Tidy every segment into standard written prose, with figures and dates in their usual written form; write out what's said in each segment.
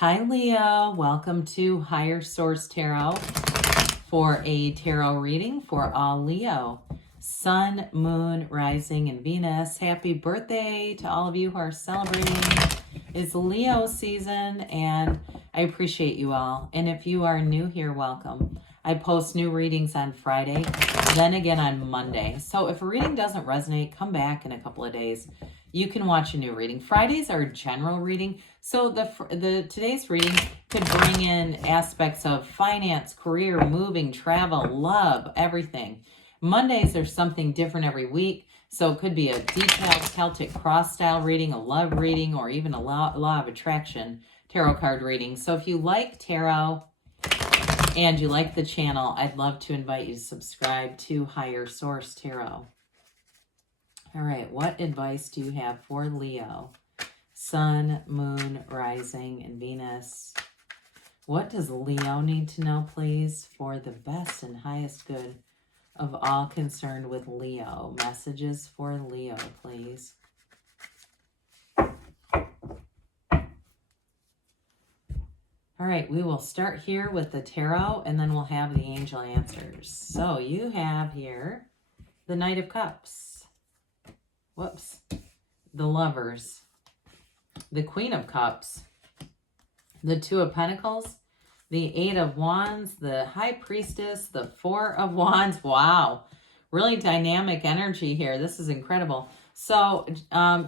Hi, Leo. Welcome to Higher Source Tarot for a tarot reading for all Leo. Sun, Moon, Rising, and Venus. Happy birthday to all of you who are celebrating. It's Leo season, and I appreciate you all. And if you are new here, welcome. I post new readings on Friday, then again on Monday. So if a reading doesn't resonate, come back in a couple of days. You can watch a new reading. Fridays are general reading. So the today's reading could bring in aspects of finance, career, moving, travel, love, everything. Mondays are something different every week. So it could be a detailed Celtic cross style reading, a love reading, or even a law of attraction tarot card reading. So if you like tarot and you like the channel, I'd love to invite you to subscribe to Higher Source Tarot. All right, what advice do you have for Leo? Sun, Moon, Rising, and Venus. What does Leo need to know, please, for the best and highest good of all concerned with Leo? Messages for Leo, please. All right, we will start here with the tarot, and then we'll have the angel answers. So you have here the Knight of Cups. Whoops. The Lovers. The Queen of Cups. The Two of Pentacles. The Eight of Wands. The High Priestess. The Four of Wands. Wow. Really dynamic energy here. This is incredible. So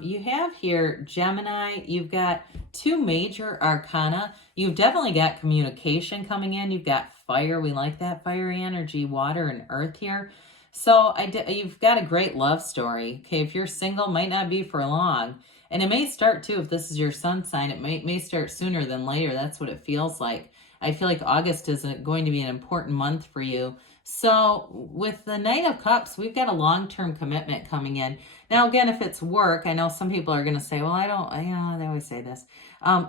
you have here Gemini. You've got two major arcana. You've definitely got communication coming in. You've got fire. We like that fiery energy, water and earth here. So you've got a great love story. Okay, if you're single, might not be for long. And it may start too, if this is your sun sign, it may start sooner than later. That's what it feels like. I feel like August is going to be an important month for you. So with the Knight of Cups, we've got a long-term commitment coming in. Now, again, if it's work, I know some people are going to say, well, they always say this.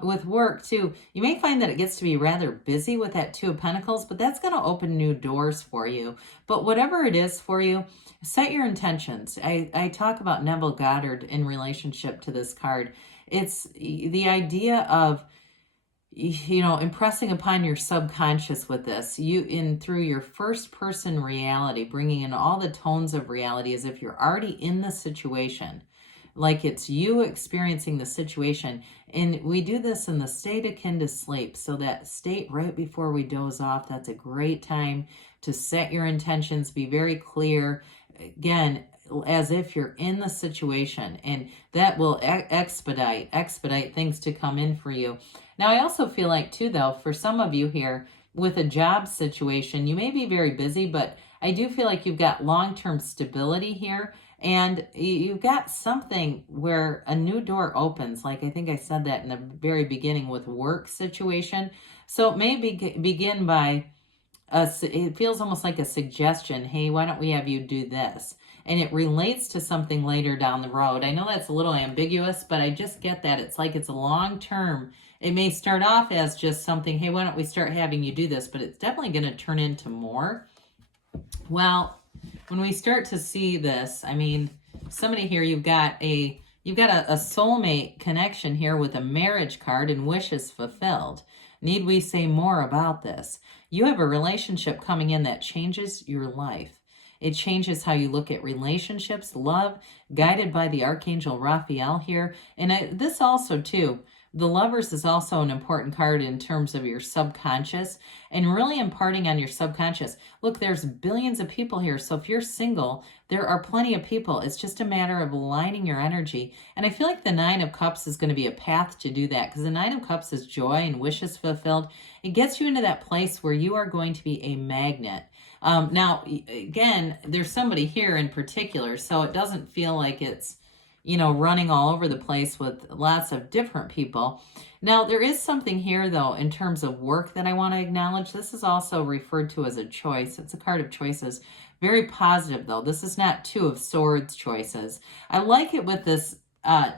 With work, too, you may find that it gets to be rather busy with that Two of Pentacles, but that's going to open new doors for you. But whatever it is for you, set your intentions. I talk about Neville Goddard in relationship to this card. It's the idea of impressing upon your subconscious with this, through your first person reality, bringing in all the tones of reality as if you're already in the situation, like it's you experiencing the situation. And we do this in the state akin to sleep. So that state right before we doze off, that's a great time to set your intentions, be very clear. Again, as if you're in the situation, and that will expedite things to come in for you. Now, I also feel like too, though, for some of you here with a job situation, you may be very busy, but I do feel like you've got long-term stability here, and you've got something where a new door opens. Like I think I said that in the very beginning with work situation. So it may begin by it feels almost like a suggestion. Hey, why don't we have you do this? And it relates to something later down the road. I know that's a little ambiguous, but I just get that. It's like it's a long term. It may start off as just something, hey, why don't we start having you do this? But it's definitely going to turn into more. Well, when we start to see this, I mean, somebody here, you've got a soulmate connection here with a marriage card and wishes fulfilled. Need we say more about this? You have a relationship coming in that changes your life. It changes how you look at relationships, love, guided by the Archangel Raphael here. And this also, too, the Lovers is also an important card in terms of your subconscious and really imparting on your subconscious. Look, there's billions of people here. So if you're single, there are plenty of people. It's just a matter of aligning your energy. And I feel like the Nine of Cups is going to be a path to do that, because the Nine of Cups is joy and wishes fulfilled. It gets you into that place where you are going to be a magnet. Now, again, there's somebody here in particular, so it doesn't feel like it's, running all over the place with lots of different people. Now, there is something here, though, in terms of work that I want to acknowledge. This is also referred to as a choice. It's a card of choices. Very positive, though. This is not Two of Swords choices. I like it with this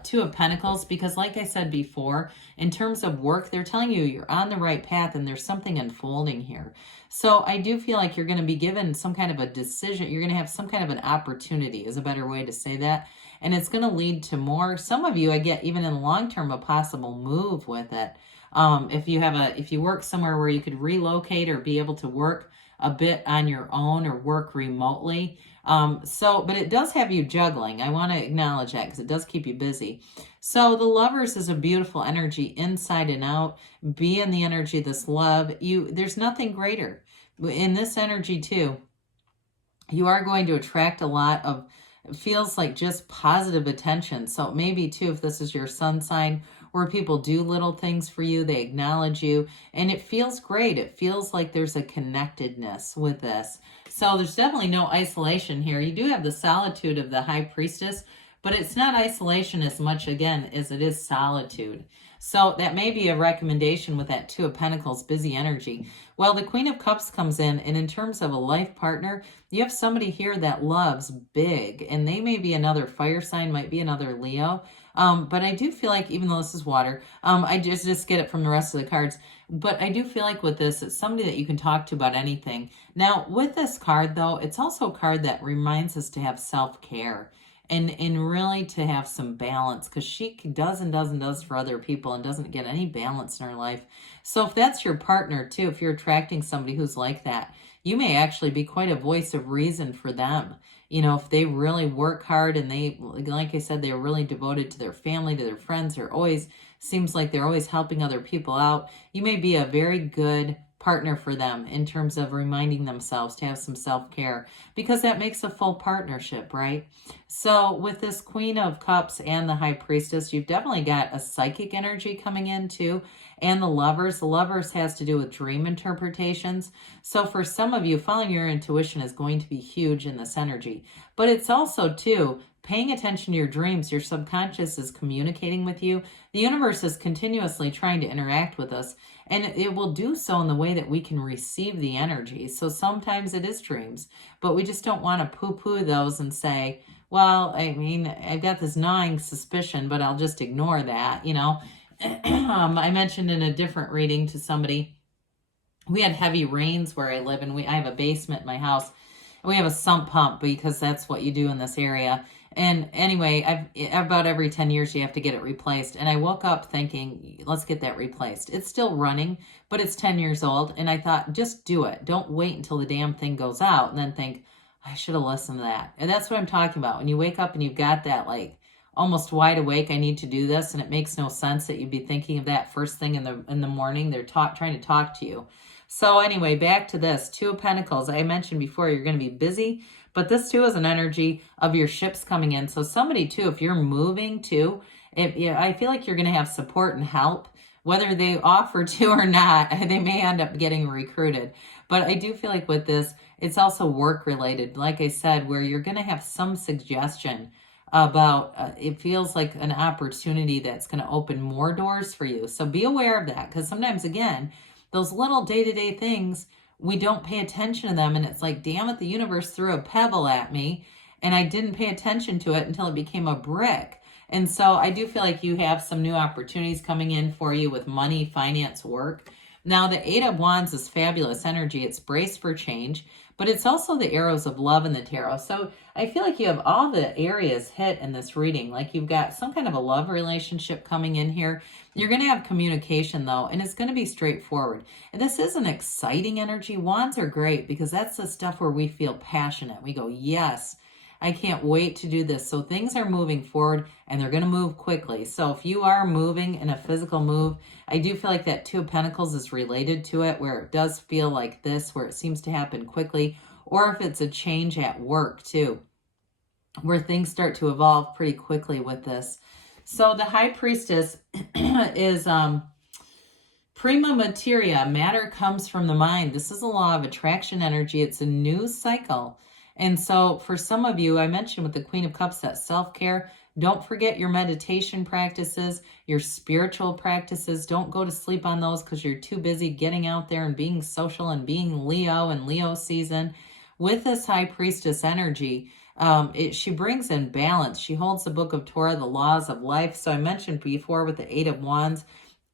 Two of Pentacles, because like I said before, in terms of work, they're telling you you're on the right path and there's something unfolding here. So I do feel like you're going to be given some kind of a decision. You're going to have some kind of an opportunity is a better way to say that. And it's going to lead to more. Some of you, I get even in the long term, a possible move with it. If you work somewhere where you could relocate or be able to work a bit on your own or work remotely. But it does have you juggling. I want to acknowledge that because it does keep you busy. So the Lovers is a beautiful energy inside and out. Be in the energy of this love. There's nothing greater. In this energy too, you are going to attract a lot of, it feels like just positive attention. So maybe too, if this is your sun sign, where people do little things for you, they acknowledge you, and it feels great. It feels like there's a connectedness with this. So there's definitely no isolation here. You do have the solitude of the High Priestess, but it's not isolation as much, again, as it is solitude. So that may be a recommendation with that Two of Pentacles, busy energy. Well, the Queen of Cups comes in, and in terms of a life partner, you have somebody here that loves big, and they may be another fire sign, might be another Leo. But I do feel like, even though this is water, I just get it from the rest of the cards. But I do feel like with this, it's somebody that you can talk to about anything. Now, with this card, though, it's also a card that reminds us to have self-care and really to have some balance, because she does and does and does for other people and doesn't get any balance in her life. So if that's your partner, too, if you're attracting somebody who's like that, you may actually be quite a voice of reason for them. You know, if they really work hard and they, like I said, they're really devoted to their family, to their friends, seems like they're always helping other people out. You may be a very good partner for them in terms of reminding themselves to have some self-care, because that makes a full partnership, right? So with this Queen of Cups and the High Priestess, you've definitely got a psychic energy coming in too. And the Lovers has to do with dream interpretations. So for some of you, following your intuition is going to be huge in this energy. But it's also too, paying attention to your dreams. Your subconscious is communicating with you. The universe is continuously trying to interact with us, and it will do so in the way that we can receive the energy. So sometimes it is dreams, but we just don't want to poo-poo those and say, well, I mean, I've got this gnawing suspicion, but I'll just ignore that, you know. I mentioned in a different reading to somebody, we had heavy rains where I live, and I have a basement in my house. We have a sump pump because that's what you do in this area. And anyway, about every 10 years you have to get it replaced. And I woke up thinking, let's get that replaced. It's still running, but it's 10 years old. And I thought, just do it. Don't wait until the damn thing goes out and then think, I should have listened to that. And that's what I'm talking about. When you wake up and you've got that like almost wide awake, I need to do this, and it makes no sense that you'd be thinking of that first thing in the morning. They're trying to talk to you. So anyway, back to this Two of Pentacles. I mentioned before, you're going to be busy, but this too is an energy of your ships coming in. So somebody too, if you're moving too, I feel like you're going to have support and help, whether they offer to or not. They may end up getting recruited. But I do feel like with this, it's also work related. Like I said, where you're going to have some suggestion about, it feels like an opportunity that's going to open more doors for you. So be aware of that, because sometimes, again, those little day-to-day things, we don't pay attention to them, and it's like, damn it, the universe threw a pebble at me, and I didn't pay attention to it until it became a brick. And so I do feel like you have some new opportunities coming in for you with money, finance, work. Now, the Eight of Wands is fabulous energy. It's brace for change, but it's also the arrows of love in the tarot. So I feel like you have all the areas hit in this reading. Like you've got some kind of a love relationship coming in here. You're going to have communication, though, and it's going to be straightforward. And this is an exciting energy. Wands are great because that's the stuff where we feel passionate. We go, yes, I can't wait to do this. So things are moving forward, and they're going to move quickly. So if you are moving in a physical move, I do feel like that Two of Pentacles is related to it, where it does feel like this, where it seems to happen quickly, or if it's a change at work too, where things start to evolve pretty quickly with this. So the High Priestess is prima materia. Matter comes from the mind. This is a law of attraction energy. It's a new cycle. And so for some of you, I mentioned with the Queen of Cups, that self-care. Don't forget your meditation practices, your spiritual practices. Don't go to sleep on those because you're too busy getting out there and being social and being Leo and Leo season. With this High Priestess energy, She brings in balance. She holds the Book of Torah, the laws of life. So I mentioned before with the Eight of Wands,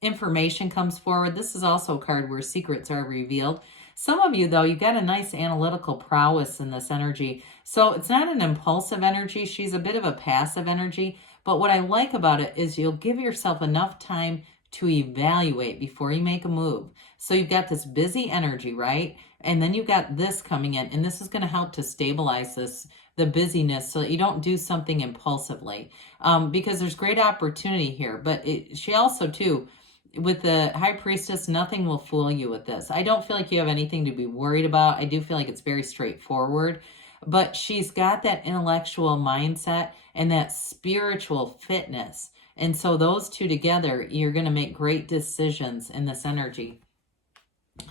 information comes forward. This is also a card where secrets are revealed. Some of you, though, you got a nice analytical prowess in this energy. So it's not an impulsive energy. She's a bit of a passive energy. But what I like about it is you'll give yourself enough time to evaluate before you make a move. So you've got this busy energy, right? And then you've got this coming in, and this is going to help to stabilize the busyness so that you don't do something impulsively, because there's great opportunity here. But she also, too, with the High Priestess, nothing will fool you with this. I don't feel like you have anything to be worried about. I do feel like it's very straightforward. But she's got that intellectual mindset and that spiritual fitness. And so those two together, you're going to make great decisions in this energy.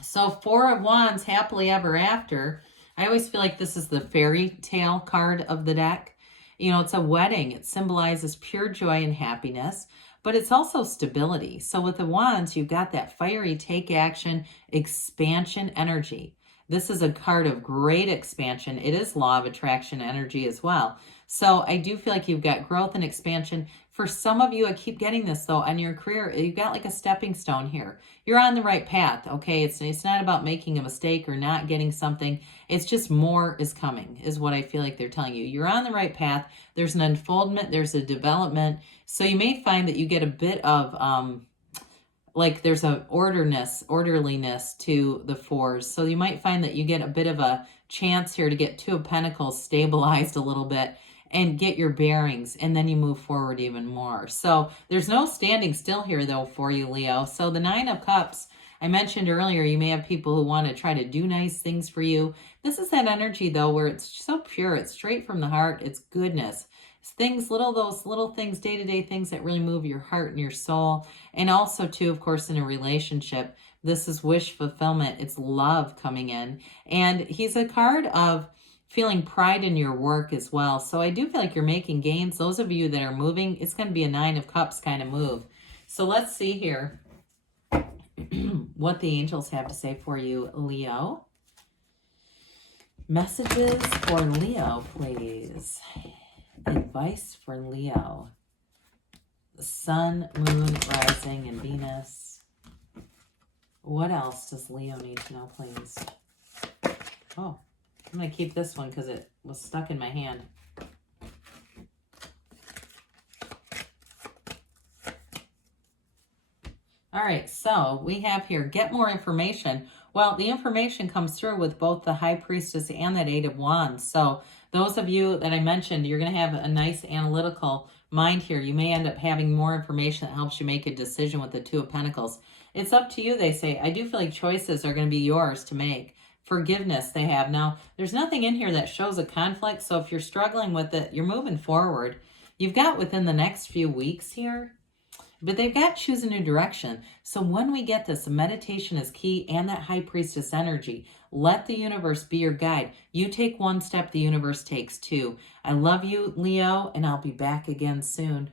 So Four of Wands, happily ever after. I always feel like this is the fairy tale card of the deck. You know, it's a wedding. It symbolizes pure joy and happiness, but it's also stability. So with the Wands, you've got that fiery take action, expansion energy. This is a card of great expansion. It is law of attraction energy as well. So I do feel like you've got growth and expansion. For some of you, I keep getting this though, on your career, you've got like a stepping stone here. You're on the right path, okay? It's not about making a mistake or not getting something. It's just more is coming, is what I feel like they're telling you. You're on the right path. There's an unfoldment. There's a development. So you may find that you get a bit of, like there's a orderliness to the fours. So you might find that you get a bit of a chance here to get Two of Pentacles stabilized a little bit and get your bearings, and then you move forward even more. So there's no standing still here, though, for you, Leo. So the Nine of Cups, I mentioned earlier, you may have people who want to try to do nice things for you. This is that energy, though, where it's so pure. It's straight from the heart. It's goodness. It's things, those little things, day-to-day things that really move your heart and your soul. And also, too, of course, in a relationship, this is wish fulfillment. It's love coming in. And he's a card of feeling pride in your work as well. So I do feel like you're making gains. Those of you that are moving, it's going to be a Nine of Cups kind of move. So let's see here what the angels have to say for you, Leo. Messages for Leo, please. Advice for Leo. The sun, moon, rising, and Venus. What else does Leo need to know, please? Oh. I'm going to keep this one because it was stuck in my hand. All right, so we have here, get more information. Well, the information comes through with both the High Priestess and that Eight of Wands. So those of you that I mentioned, you're going to have a nice analytical mind here. You may end up having more information that helps you make a decision with the Two of Pentacles. It's up to you, they say. I do feel like choices are going to be yours to make. Forgiveness they have. Now, there's nothing in here that shows a conflict, so if you're struggling with it, you're moving forward. You've got within the next few weeks here, but they've got choose a new direction. So when we get this, meditation is key, and that High Priestess energy. Let the universe be your guide. You take one step, the universe takes two. I love you, Leo, and I'll be back again soon.